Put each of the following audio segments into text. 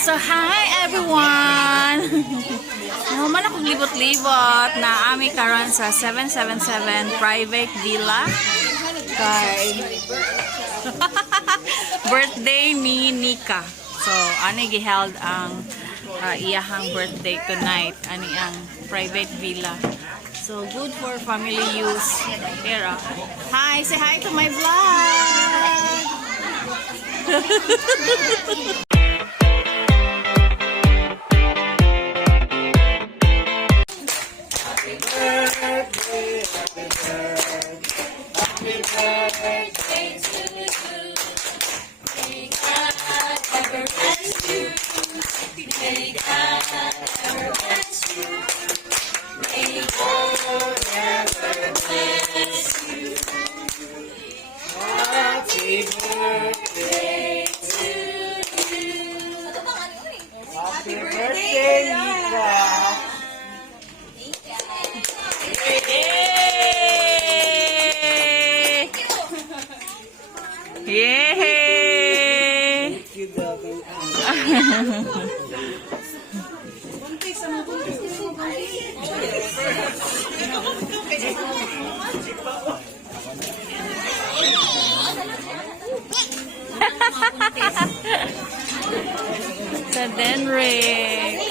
So hi everyone. Naman akong libot-libot na ami karon sa 777 private villa kay birthday ni Nika. So ani giheld ang iyahang birthday tonight ani ang private villa. So good for family use. Here. Hi, say hi to my vlog. Happy birthday, Nika! Yay! Yay! Sa Denrix.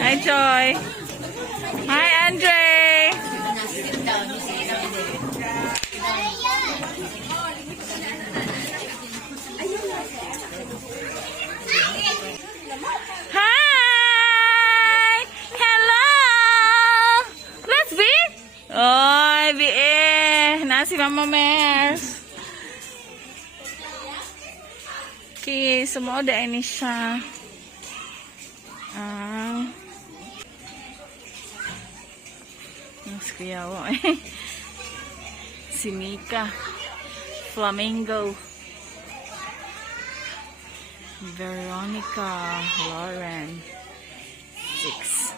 Hi, Joy. Hi, Andre. Hi. Hello. Let's be. Oy, BE. Nasi Mama Mers. Okay, sumuod ini siya. Mas kuyawa eh. Si Nika. Flamingo. Veronica Lauren. 6.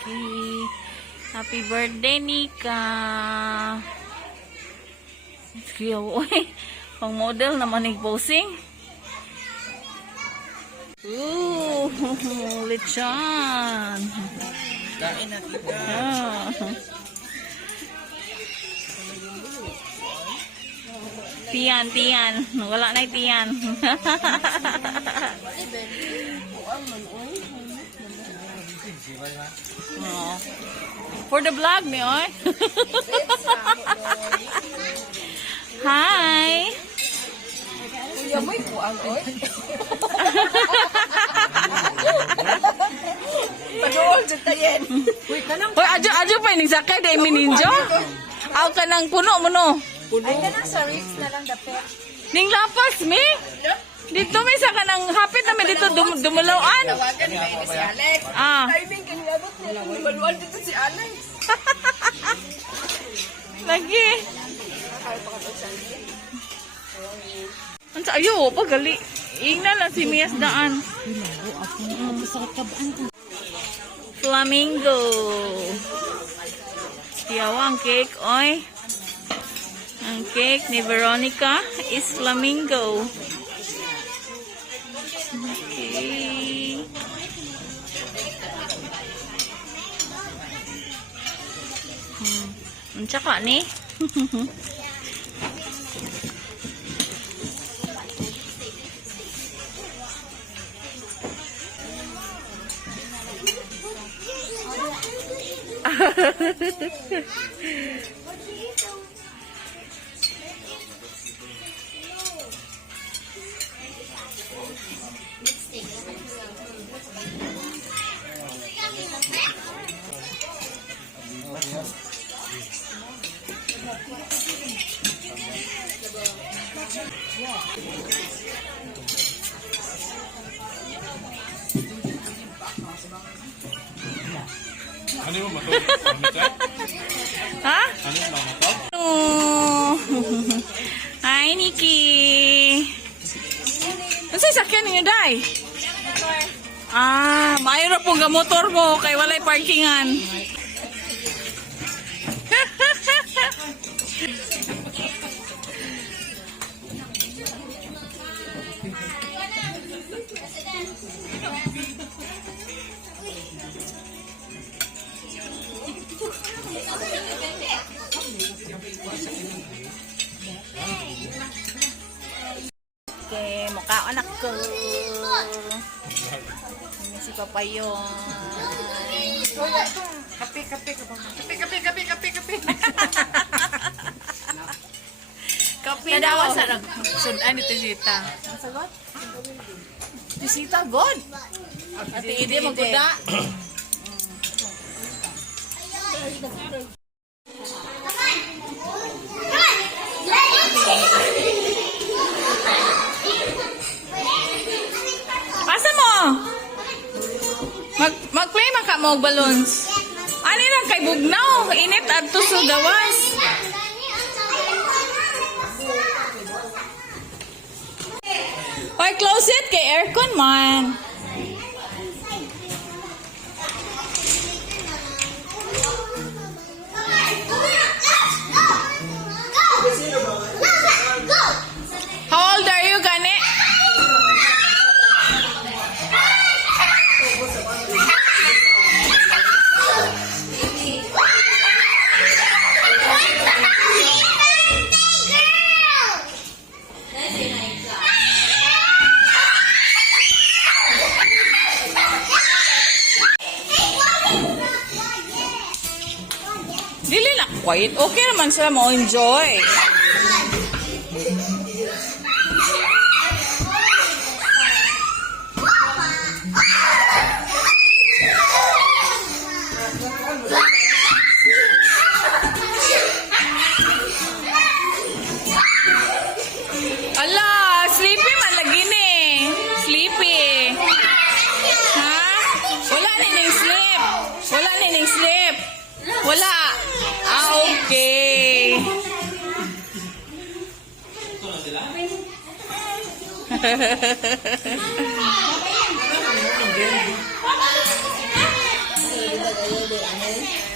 Okay. Happy birthday, Nika. Mas kuyawa eh. Pang model naman yung posing. Ooh, lechon. Kain na, Tika. Tiyan, tiyan. Wala na yung tiyan. Oh. For the vlog ni oy. Hi. Kuya mo yung kuang, oy. Panuol dyan tayen. Hoy, ajo pa ining sakay dahil mininjo. Aw ka ng puno mo no. Ay ka na sa ribs na lang dapet. Ning lapas mi. Dito may sa kanang hapit na may dito dumulawan. Tawagan ni baby si Alex. Timing kaniabot niya. Maluan dito si Alex. Lagi. Ansa ayo pa gali. Ingna lang si Mias daan. Flamingo. Tiyawa ang cake, oy. Ang cake ni Veronica is flamingo. Okay. Ang tsaka ni. Ano yung matog? Ha? Ano yung matog? Oh. Hi, Nikki. Ano sa'yo sakyan ninyo, Day? Mayro pong gamotor mo kay walay parkingan. Okay, mukha anak ko. Ini si Papayon. Kape. Kape daw. Sudan ito Tita. Ang sagot? Tita, good. Ate Ide, magkuda. Asa mo? Mag-play man ka mo og balloons. Ano lang kay bugnaw? Init adto sa gawas. Oy, close it kay aircon man. How old are you, Gane? Dili na quiet. Okay naman sila mo enjoy. Ala, sleepy man lagi ni. Sleepy. Ha? Wala ni ning sleep. Wala ni ning sleep. Wala. Okay.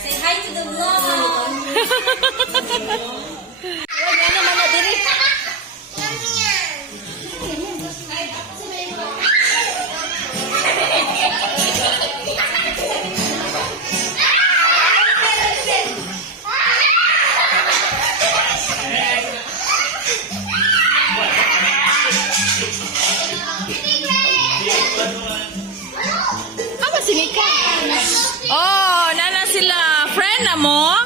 Say hi to the vlog. Ano man na diri? Oh, nana sila. Friend na mo?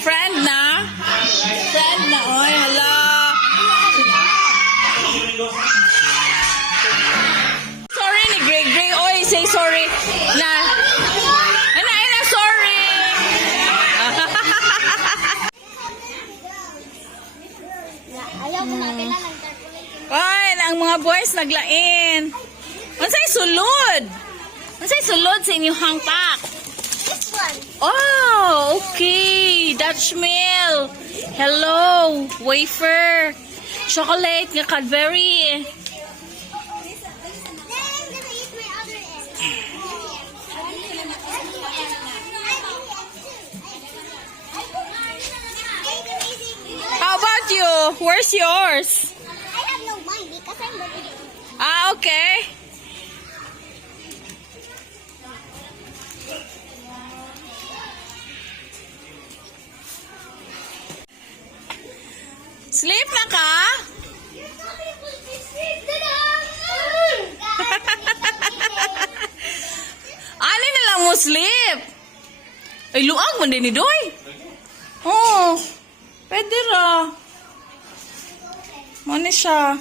Friend na? Friend na. Oy, hala. Sorry ni Greg. Greg, oy, say sorry. Na. Ana, sorry. Ayaw ko na kailangan calculate. Oy, ang mga boys naglain. Unsay sulod? Unsay sulod sa inyong hangpak? This one. Oh, okay. Dutch mill. Hello. Wafer. Chocolate nga Cadbury. Then I'm gonna eat my other egg. How about you? Where's yours? I have no mind because I'm looking. Okay. Sleep na ka? Ani na lang mo sleep. Ay, luag man din ni Doy. Oh, pwede ra. Mani siya.